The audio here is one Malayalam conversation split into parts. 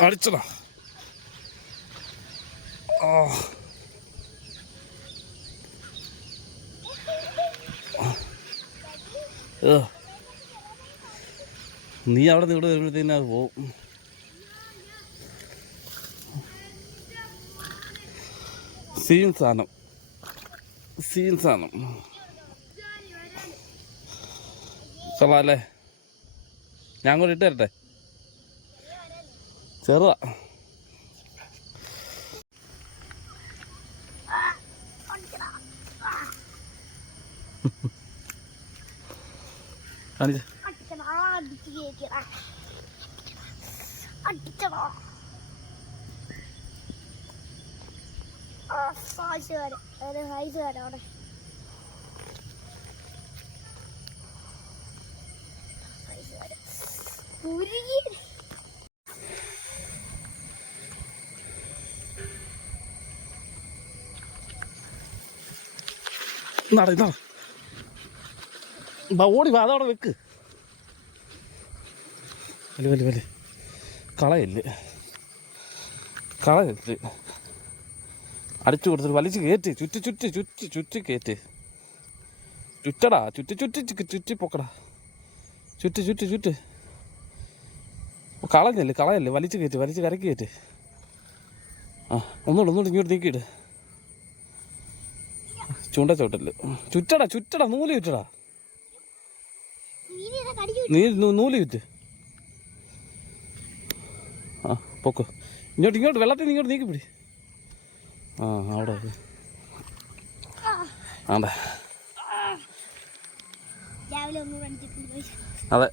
അടിച്ചടാ. ആ. നീ അവിടെ നിന്ന് ഇവിടെ വരുമ്പോഴത്തേനും പോവും. സീൻ സാധനം. സീൻ സാധനം. കൊള്ളാല്ലേ ഞാൻ കൂടെ ഇട്ട് തരട്ടെ? ചെറുതാ കാണിച്ച സായിസ് വരെ ഒരു സൈസ് വരെ അവിടെ സൈസ് വരെ ഉരുകി നട ഓടി വാ അതവിടെ വെക്ക്. വലിയ വലിയ വലിയ. കളയില്ല? കളയില്ല? അടിച്ചു കൊടുത്തിട്ട് വലിച്ചു കയറ്റി ചുറ്റി ചുറ്റി ചുറ്റി ചുറ്റി കയറ്റി ചുറ്റടാ ചുറ്റി ചുറ്റി ചുറ്റി പൊക്കടാ. ചുറ്റി ചുറ്റി ചുറ്റി. കളഞ്ഞല്ലേ കളയല്ലേ? വലിച്ചു കയറ്റി വലിച്ച് കരക്ക് കയറ്റി ആ ഒന്നുകൂടെ ഒന്നുകൂടെ ഇങ്ങോട്ട് നീക്കിയിട്. ചൂണ്ട ചോട്ടൽ ചുറ്റടാ ചുറ്റടാ നൂൽ ചുറ്റടാ. നീ നൂൽ ചുറ്റ്. ആ പൊക്കോ. ഇങ്ങോട്ട് ഇങ്ങോട്ട് വെള്ളത്തിൽ നിന്ന് ഇങ്ങോട്ട് നീക്കി പിടി. ആ അവിടെ അത്. ആണ്ടെ. അതെ.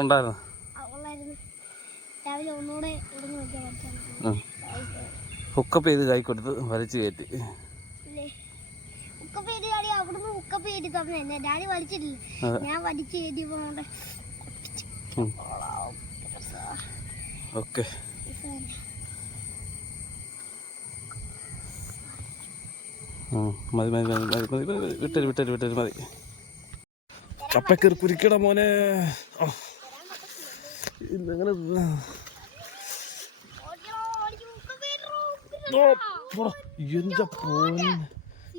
ഉണ്ടായിരുന്നു? രാവിലെ ഒന്നുകൂടെ ഇവിടുന്ന് നോക്കിയാൽ ആ. ഹുക്കപ്പ് ചെയ്ത് കൈ കൊടുത്ത് വലിച്ചു കയറ്റി. ഓക്കെ. മതി മതി മതി മതി മതി മതി വിട്ടരു വിട്ടരു വിട്ടര് മതി. കപ്പക്കറി കുരിക്കട മോനെ. ഇന്നങ്ങനെ ഓ, പോടാ. എന്റെ പോൻ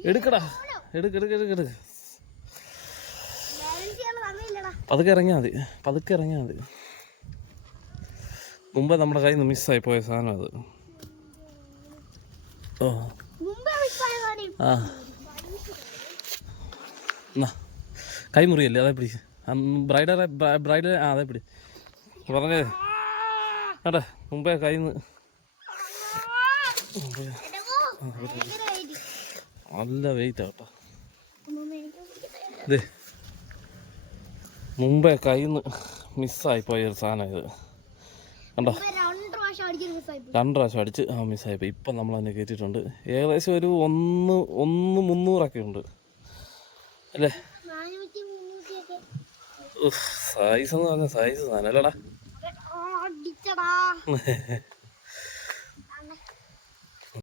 എടുക്കടാ. എടുക്ക് എടുക്ക് എടുക്ക് എടുക്ക്. പതുക്കെ ഇറങ്ങിയാൽ മതി. പതുക്കെ ഇറങ്ങിയാൽ മതി. മുമ്പേ നമ്മുടെ കയ്യിൽ നിന്ന് മിസ്സായി പോയ സാധനം അത്. ഓ. ആ. കൈ മുറിയല്ലേ? അതെ പിടി. ബ്രൈഡറെ ബ്രൈഡ് ആ അതെ പിടി. പറഞ്ഞേ. കേട്ടെ മുമ്പേ കയ്യിൽ നിന്ന് നല്ല വെയിറ്റ് കേട്ടോ. ഇതേ മുമ്പേ കയ്യിൽ നിന്ന് മിസ്സായി പോയ ഒരു സാധനം ഇത്. കണ്ടോ? രണ്ട് പ്രാവശ്യം മിസ്സായി അടിച്ച് ആ മിസ്സായിപ്പോയി ഇപ്പം നമ്മൾ അതിനെ കയറ്റിയിട്ടുണ്ട്. ഏകദേശം ഒരു ഒന്ന് ഒന്ന് മുന്നൂറൊക്കെ ഉണ്ട്. അല്ലേ? സൈസ് എന്ന് പറഞ്ഞ സൈസ് സാധനം അല്ലേടാ.